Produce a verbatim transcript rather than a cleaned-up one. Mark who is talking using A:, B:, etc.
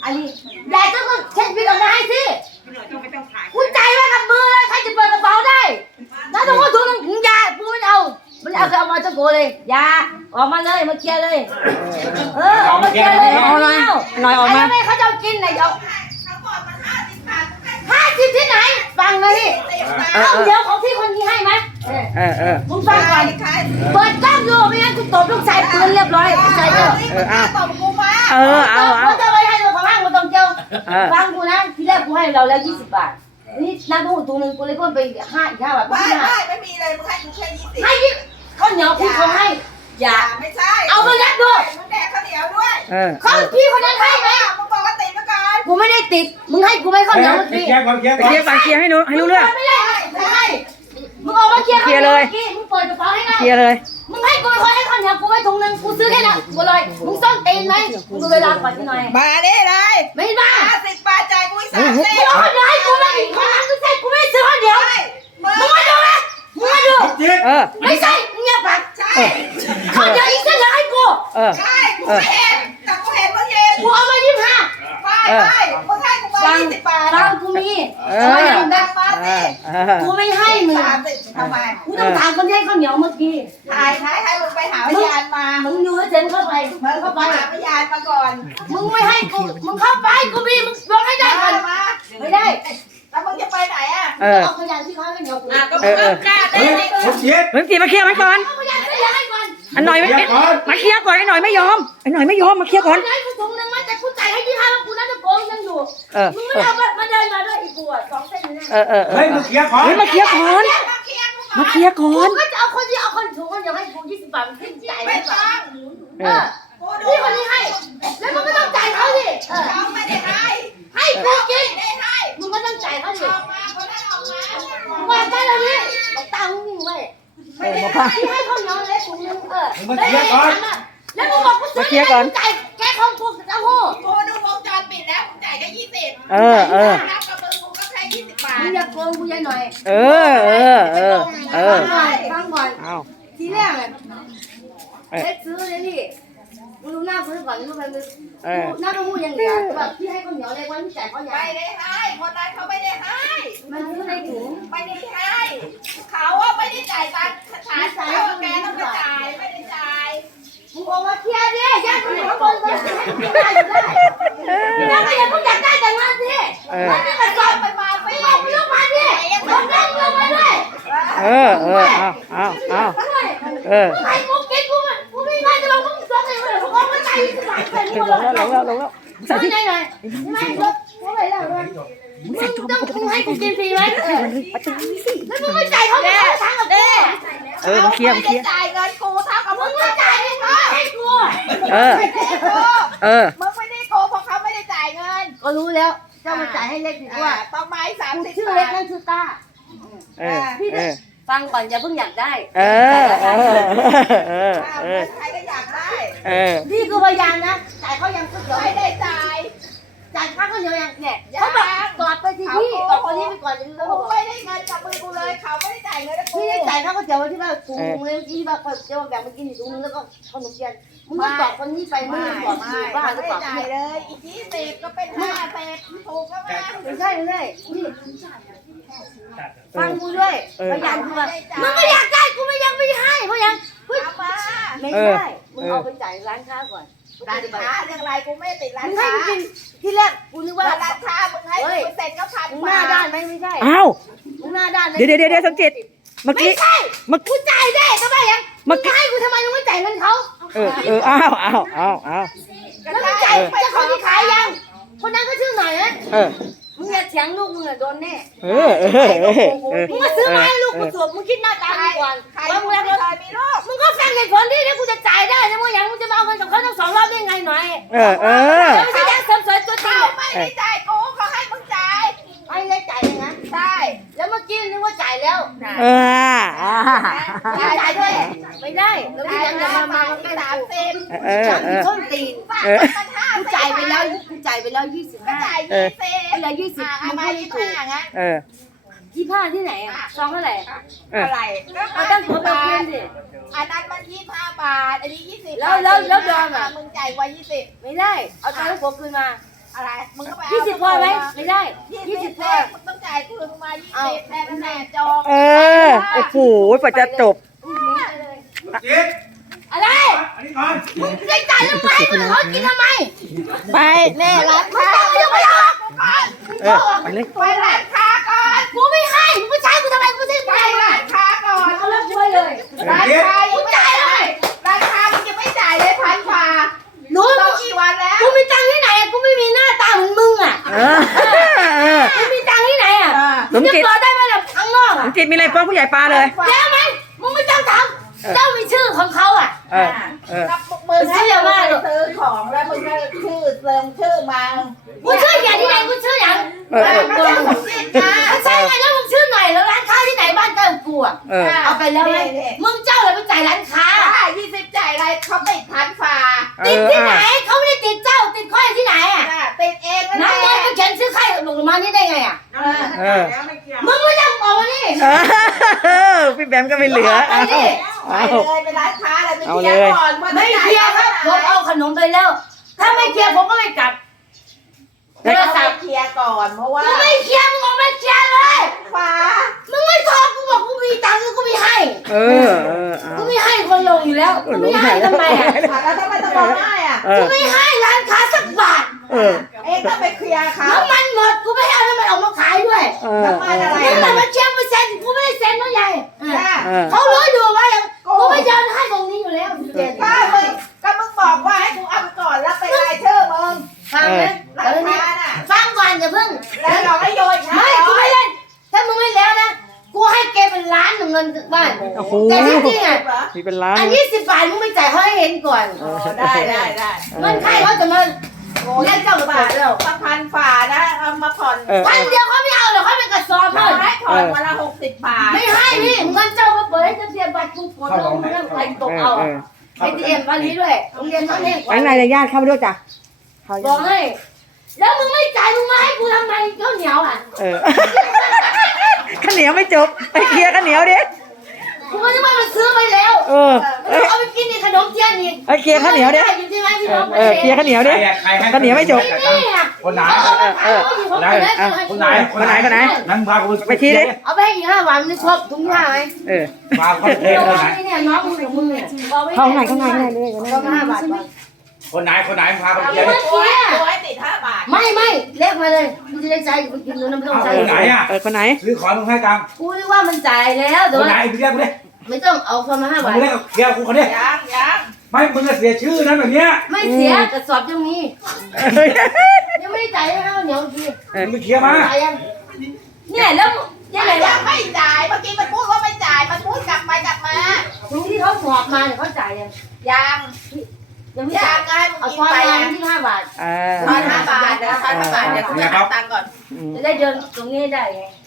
A: อันนี้ยายต้องเช็ดบินออกมาให้สิกูใจไว้กับมือเลยใครจะเปิดกระเป๋าได้แล้วต้องก็ถุงนึงยากูไม่เอามันเอาเอามาจะโกเลยยาออกมาเลยมาเคลียร์เลยเออออกมาเคลียร์เลยเอาหน่อยหน่อยออกมาไม่เขาจะกินไหนเอาห้าสิบที่ไหนฟังเลยเอาเดี๋ยวของพี่คนนี้ให้ไหมเออเออมึงฟังก่อนเปิดกล้องดูไม่งั้นกูตบลูกชายปืนเรียบร้อยใจเด้อเออเอาเออเอาเอาจะไปให้เราของห้างมาตรงเจ้าฟังกูนะทีแรกกูให้เราแล้วยี่สิบบาทนี่น้ำมูกถุงนึงกูเลยเพิ่มไปห้าอีกห้าบาทไม่ไม่ไม่มีเลยมึงให้กูแค่ยี่สิบให้ยี่ข้าวเหนียวพี่เขาให้อย่าไม่ใช่เอามายัดด้วยมึงแดกข้าวเหนียวด้วยเขาพี่คนนั้นให้ไหมมึงบอกว่าติดมาก่อนกูไม่ได้ติดมึงให้กูไม่ข้าวเหนียวเมื่อกี้
B: เคลียร์ก่อนเคลียร์ก่อนเคลียร์ก่อนเคลียร์ให้รู้ให้รู้เรื่อง
A: ไม่ได้ให้มึงออกมาเคลียร์
B: เคลียร์เลย
A: มึงเปิดกระเป๋าให้ได้
B: เคลียร์เลย
A: มึงให้กูไม่ค่อยให้ข้าวเหนียวกูไม่ถุงนึงกูซื้อแค่นั้นกูเลยมึงซ่อนตีนไหมมึงดูเวลาก่อนที่หน่อย
C: มาได้เลย
A: ไม่บ้า
C: สิบบาทจ่ายกูอีกสามสิบ
A: มึงเอาข้าวเหนียวให้กูไม่อีกครั้งกูใส่กูไม่ซื้อข้าวเหนียวมึงมาดูนะมึงมาดู
B: เออ
A: ไม่ใช่มึงอย่าปัก
C: ใช่
A: ข้าวเหนียวอีกเส้นละให้กู
B: เออ
C: ใช่กูไม่เห็นแต่กูเห็นมึงเห็น
A: กูเอามายี่สิบห้า
C: ไม่ไม่มึงให้กูมายี่สิบบาท
A: ฟังกูมีเออ
C: มาสิ
A: กูไม่ให้มึง
C: สามสิบทำไม
A: กูต้องถามคนที่ให้ข้าวเหนียวเมื่อกี้
C: ถ่ายถ่ายให้มึงไปหาพยานมา
A: มึงอยู่ให้เซนเข้าไปมึงเข้าไป
C: หาพยานมาก่อน
A: มึงไม่ให้กูมึงเข้าไปกูมีมึงบอกให้ได้ก่อน
C: มา
A: ไม่ได้
C: แล้วมึงจะไปไหนอ่ะ
A: เอาพยานที่เขาให้เหนียวกูอ่ะก็มึงกล้าได้ไงกู
B: เฮ้ยเฮ้ยจีมาเคลียร์มันก่อน
A: เอาพยานที่ให้ก่อน
B: อันหน่อยไม่มาเคลียร์ก่อนไอ้หน่อยไม่ยอมไอ้หน่อยไม่ยอมมาเคลียร์ก่อน
A: ไอ้กูถุงนึงมันแต่กูจ่ายให้ยี่ห้ากูน่าจะโกงยังอยู่มึงไม่เอามาเดินมาด้วยอีกูอ่ะสองเส้นนี่
B: เออเออ
D: เฮ้ยมาเคลียร์ก่อน
B: เฮ้ยมาเคลียร์ก่อนมาเคลียร์ก่อน
A: ก็จะเอาคนที่เอาคนถุงคนเดียวให้กูยี่สิบบาทมันขึ้นจ่าย
C: ไม่
A: ไม่
C: ต้
A: ต้
C: อ
A: อง งเออพี่คนนี้ให้แล้วมึงก็ต้องจ่ายเขาดิเออ
C: เขาไม่ได้ให้
A: ให้กูกิน
C: ไม่ได้ให้
A: มึงก็ต้องจ่ายเขาดิ
C: ออกมาคนนั้นออกมา
A: ว่าไปเลยนี่ตังค์มึงไว้ไม่ได้ให้ให้เขาเหนียวเลยถุงนึงเออแล้วมึงบอกกูซื้อจ่ายแกของกูเอาโห
C: กูดูวงจรปิดแล้วกูจ่ายแค่ยี่สิบ
B: เออเออ
C: รับกับมึงกูก็แค่ยี่สิบบาท
A: มึงอย่าโกงกูยัยหน่อย
B: เออเออเออเออ
A: ฟังก่อน
B: เอา
A: ทีแรกเลยเล็กซื้อเลยนี่มึงดูหน้าซื้อก่อนมึงไปมึงหน้าต้องพูดอย่างเดียวแบบพี่ให้คนเหนียวเลยวันที่จ่ายเขาใหญ่
C: ไม่ได้ให้คนนั้นเขาไม่ได้ให้
A: มันซื้อในถุง
C: ไม่ได้ให้เขาว่าไม่ได้จ่ายตังค์ฐานเขาแกต้องไปจ่ายไม่ได้จ่าย
A: มึงออกมาเคลียร์ดิญาติมึงเขาบอกว่าให้มึงได้อยู่ได้แล้วก็อย่าเพิ่งอยากได้แต่งงานดิแล้วนี่มันก่อนมันมาไปบอกมึงลงมาดิลงได้ลงมาด้วย
B: เออเออเอาเอาเอาเออ
A: มึงให้กูกินกูกูไม่มาจะมามึงสอนเลยมึงเอามาใจสบายใจมึง
B: ลงแล้วลงแล้วลงแล้วใส่
A: ไม่
B: ที่
A: ได้เลยไม่ลดไม่ไหวแล้วมึงต้องมึงให้กูกินฟรีไหมเออแล้วมึงไม่จ่ายเขาไม่เขาทางกับกู
B: เออมาเคลียร์มาเคลียร์
C: จ่ายเงินกูเท่ากับ
A: มึ
C: มึ
A: ง
C: ง
A: ไม่จ่ายให้กูให้กู
B: เออเออ
C: มึงไม่ได้โกงเพราะเขาไม่ได้จ่ายเงิน
A: ก็รู้แล้วเจ้ามาจ่ายให้เล็กดีกว่า
C: ต้องมาสาม
A: กู
C: สิบ
A: ชื่อเล็กนั่นชื่อต้า
B: เออเออ
A: ฟังก่อนอย่าเพิ่งอยากได้
B: เออเออเออเออ
C: ใครก็อยากได้
B: เออ
A: นี่คือพยานนะจ่ายเขายังก็เดี๋ยว
C: ไม่ได้จ่าย
A: จ่ายค่าก็เดี๋ยวยังเนี่ยเขาบอกกอดไปที่พี่กอดคนนี้ไปก่อนจะรู้แล้ว
C: กู
A: บอก
C: ไม่ได้เงินกับมือกูเลยเขาไม่ได้จ่ายเงินกับกู
A: พี่ได้จ่ายค่าก็เดี๋ยวที่ว่ากูเลยที่ว่าเขาจะแบ่งมากินอยู่ตรงนึงแล้วก็ขนมเทียนมึงก็กอดคนนี้ไปมึง
C: ไม่
A: กอด
C: ไม่
A: บ้า
C: ไม่
A: หรือ
C: ได้
A: เปล่า
C: จ่ายเลยอีกยี่สิบก็เป็นห้าสิบถูกก็มา
A: ไม่ใช่ไม่ใช่นี่ฟังกูด้วยพยานคือว่ามึงไม่อยากได้กูไม่ยังไม่ให้เพราะยัง
C: เอามา
A: ไม่ได้มึงเอาไปจ่ายร้านค้าก่อน
C: ร้านค้าเรื่องอะไรกูไม่ติดร้าน
A: มึงให้
C: ค้า
A: กูกินที่แรกกูนึกว่า
C: ร้านค้ามึงให้กูเสร็จก็พัน
A: มึงหน้าด้านไหมไม่ใช่
B: อ้าว
A: มึงหน้าด้านไหม
B: เดี๋ยวเดี๋ยวเดี๋ยวสมจิตเมื่อ
A: ไม่
B: กี้
A: ใช่
B: เมื่อ
A: กูจ่ายได้ก็ได้ยัง
B: เมื่
A: มึ
B: อง กี้
A: ให้กูทำไมมึงไม่จ่ายเงินเขา
B: เออเอออ้าวอ้าวอ้าวอ้าว
A: แล้วมึงจ่ายเจ้าของที่ขายยัง คนนั้นก็ชื่อหน่อยนะ
B: เออ
A: มึงอย่าเถียงลูกมึงอะโดนแน่
B: เออเออเออเออ
A: มึงมาซื้อมาให้ลูกกูสวมมึงคิดหน้าตามึงก่อน
C: ใคร
A: ว่า
C: มึ
A: มึ
C: ง
A: ง
C: รั
A: รั
C: ก
A: ก
C: เคยมีลูก
A: มึงก็ฟังเหตุผลดิเนี่ยกูจะจ่ายได้นะมึงอย่างมึงจะมาเอาเงินกับเขาทั้งสองรอบได้ไงหน่อย
B: เออเออ
A: ไม่ใช่ยังเสริมสวยตัวจริง
C: เขาไม่ได้จ่ายกูเขาให้มึงจ่าย
A: ให้เล็กจ่ายยังไง
C: ใช่
A: แล้วเมื่อกี้นึกว่าจ่ายแล้ว
B: เอออ่า
A: จ่ายด้วยไม่ได้แล้วพี่
C: จ่าย
A: ยัง
C: แล้
A: จะ
C: ว
A: มา
C: มา
A: มา
C: อีกสามสิบ
B: เออเออ
A: ต้นตีน
B: เออ
C: มันห้า
A: กูจ่ายไปแล้วกูจ่ายไปแล้วยี่สิบห้า
C: จ่ายยี่สิบ
A: เหลือยี่สิบ
C: อ่ะ
A: มึง
C: มา
A: ให้
C: ยี่
A: ถู
C: สิบ
A: ก
C: ห้างั้น
B: เออ
A: ยี่ห้าที่ไหนอ่ะซองเท่าไหร่
C: อะไร
A: เอาตั้งหัวไปเพื่อนสิ
C: อันนั้นมันยี่สิบห้าบาท อันนี้ยี่สิบ
A: แล้วแล้วแล้วดอมอ่ะ
C: มึงจ่ายไว้ยี่สิบ
A: ไม่ได้เอาตังค์หัวคืนมา
C: อะไรมึงก็ไป
A: ยี่สิบพอไหมไม่ได้
C: ยี่
A: ยี่
C: สิ
A: สิ
C: บบ
A: พ
C: แร
A: อก
C: มึงต้องจ่ายคืนมายี่สิบแค่นั้นแหละจบ
B: เออโอ้โหกว่าจะจบ
D: จิ๊บ
A: อะไร
D: อันนี้ก่อน
A: มึงจะจ่ายทำไมมึงเขากินทำไม
B: ไป
C: แน่ร้าน
A: ไม่
C: ค้า
A: ต้องยังไม่ออก
B: เออไปเลย
C: ไปร้านค้าก่อน
A: กูไม่ให้มึงไม่ใช่กูทำไมกูไม่
C: ไป
A: ให้
C: ร้านค้าก่อน
A: เขาเลิกช่วยเลย
C: ร้านค้ายังไม่จ่ายเลยร้านค้ามึงยังไม่จ่ายเลยพันฝ่า
A: รู้
C: ต้องกี่วันแล้ว
A: กูมีตังค์ที่ไหนอะกูไม่มีหน้าตาเหมือนมึงอ่ะ
B: เออเออ
A: กูมีตังค์ที่ไหนอ่ะ
B: ส
A: มึ
B: ม
A: งจะ
B: จิต
A: เปิดได้ไหมล่ะข้างนอก
B: ส
A: อ่ะ
B: มจิตมีอะไรฟ้องผู้ใหญ่ปลาเลย
A: แล้วไหมมึงไม่ต้องทำเจ้ามีชื่อของเขาอ่ะ
B: เออเออ
C: กับมึงให้เราไปซื้อของแล้วมึงก็ชื่อเติมชื่อมา
A: กูชื่ออย่างที่ไหนกูชื่ออย่าง
B: เออเออ
C: ก็จะของจิตนะ
A: ไม่ใช่ไงแล้วมึงชื่อหน่อยแล้วร้านค้าที่ไหนบ้านใกล้กูอ่ะ
B: เออ
A: เอาไปแล้วไหมมึงเจ้าเลยไปจ่ายร้านค้า
C: ค่ายี่สิบจ่ายอะไรเขาติดพันฝ่า
A: ติดที่ไหนเขาไม่ได้ติดเจ้าติดค่อยที่ไหนอ่ะ
C: ติดเองนั่น
A: น้ำ
C: แห
A: เงิ
C: ละ
A: นไปเขียนซื้อไข่ลงมานี่ได้ไงอ่ะ
C: เออ
B: เออ
A: มึงไม่ต้องออกมานี่
B: เออพี่แบมก็ไม่เหลือ
A: ไป
B: เอา
A: ดิ
C: ไป
B: เอา
C: เลยไปร้านค้าเลยไปเคลียร์ก่อนว่า
A: ไม่เคลียร์ครับผมเอาขนมไปแล้ว ถ้าไม่เคลียร์ผมก็ไม่กลับโทรศัพท์
C: เคลียร์ก่อนเพราะว่า
A: กูไม่เคลียร์มึงออกมาเคลียร์เลย
C: ฟ้า
A: มึงไม่โทรกูบอกกูมีตังค์กูไม่ให้
B: เออเออเอา
A: กูไม่ให้คนลงอยู่แล้วกูไม่ให้ทำไมอ่ะ
C: แล้วทำไมต้องร้องไห้อ่ะ
B: เอ
A: กู
B: อ
A: ไม่ให้ร้านค้าสักบาท
B: เออ
C: เองต้องไปเคลียร์เขา
A: น้ำมันหมดกูไม่ให้เอาน้ำมันออกมาขายด้วย
B: เออ
C: น้ำมันอะไร
A: น้ำมันมาเช็คเปอร์เซ็นต์กูไม่ได้เซ็นเท่าไหร่
B: เออ
A: เขารู้อยู่ว่ากูไม่ยอมให้ตรงนี้อยู่แล้ว
C: ป้ามึงก็มึงบอกว่าให้กูเอาไปก่อนแล้วไปรายชื่อมึง
A: ฟังไหม
C: ร้า
A: เดี๋ย
C: น
A: วนี้
C: ค้าน่ะ
A: ฟังก่อนอย่าเพิ่ง
C: แล้วเราให้โยนช้า
A: ไม่กูไม่เล่นถ้ามึงไม่แล้วนะกูให้แกเป็นล้านหนึ่งเงินบ้าน
B: โอ้โห
A: แต่ที่จริงอ่ะ
C: เหรอ
B: มีเป็นล้าน
A: อันยี่สิบบาทมึงไม่จ่ายเขาให้เห็นก่อน
C: อ๋อได้ได้ได้
A: มันใครเขาจะมา
C: โอ้ยเจ้าบาทแล้วพันพันฝ่านะเอามาผ่อน
B: เออ
A: วันเดียวเขาไม่เอาหรอกเขาเป็นกระสอบ
C: มา
A: เขา
C: ให้ผ่อนวันละหกสิบบาท
A: ไม่ให้พี่เงินเจ้ามาเปิดให้จะเสียบัตรกูกดลงเรื่องใครตกเอา
B: เออ
A: ไอทีเอ็มวันนี้ด้วยโรงเรียนน้องเอง
B: ข้างในเลยญาติเข้าไปด้วยจ้ะเขา
A: บอกให้แล้วมึงไม่จ่ายมึงมาให้กูทำไมข้าวเหนียวอ่ะ
B: เออข้าวเหนียวไม่จบไปเคลียร์ข้าวเหนียวดิ
A: กูก็นึกว่ามันซื้อไปแล้ว
B: เออเอ้ย
A: เอาไปกินในขนมเทียนนี่
B: ไปเคลียร์ข้าวเหนียวดิ
A: อยู่ที่ไหนพี่น้อง
B: เออเคลียร์ข้าวเหนียวดิ
D: ใครให้
B: ข้าวเหนียวไม่จบ
A: นี่อ่ะ
D: คนไหน
A: เออคนไหน
D: คนไหน
B: คนไหนคนไหน
D: นั่งพากู
B: ไปชี้ดิ
A: เอาไปให้อีกห้าวันนี่ครบทุกอย่างไหม
B: เออ
D: พาคนไหน
A: เอ
D: คนไหน
A: อเนี่ยน้องมึงกับมึงเนี่ยเอาไว้
B: เข้าข้างในข้างในข้างในเลย
A: ก็ห้าบาทไป
D: คนไหนคนไหนพาไป
A: เอา
D: เคลียร์
A: ไว้
D: ดิ
A: เคลียร์
C: ตัวให้ติดห้าบาท
A: ไม่ไม่เรียกมาเลยมึงจะได้ใช้กูกินน้ำไม่ต้องใช้
D: คนไหนอ่ะ
B: เออคนไหน
D: ซื้อของมึงให้ตังค์
A: กูนึกว่ามันจ่ายแล้วแต่
D: คน
A: ว่า
D: ไหนไปเรียกกูดิ
A: ไม่ต้องเอาคนมาห้า
D: มึ
A: บาง ท
D: เรียกเคลียร์กูคนนี้
C: ยังยัง
D: ไม่มึงจะเสียชื่อนะแบบเนี้ย
A: ไม่เสียกระสอบยังมียังไม่ได้จ่ายให้เขาเหนียวที
D: มึงไปเคลียร์มา
A: จ่ายยังเนี่ยแล้วยังไง
C: ยั
A: ล่ะ
C: งไม่จ่ายเมื่อกี้มันพูดว่าไม่จ่ายมันพูดกลับไปกลับมา
A: ทีที่เขาสอบมาเนี่ยเขาจ่ายยัง
C: ยัง
A: ยังไม่
C: ยั
A: จ่าย
C: งไงมึง
A: เอา
C: กิ
A: ท
C: น
A: อน
C: ไป
A: มา
C: อ่ะ
A: ที่ห้าบาท
B: อ่า
C: ทอนห้าบาทนะทอนห้าบาทเดี๋ยวกูจะหาตังค์ก่อน
A: จะได้เดินตรงนี้ได้ไง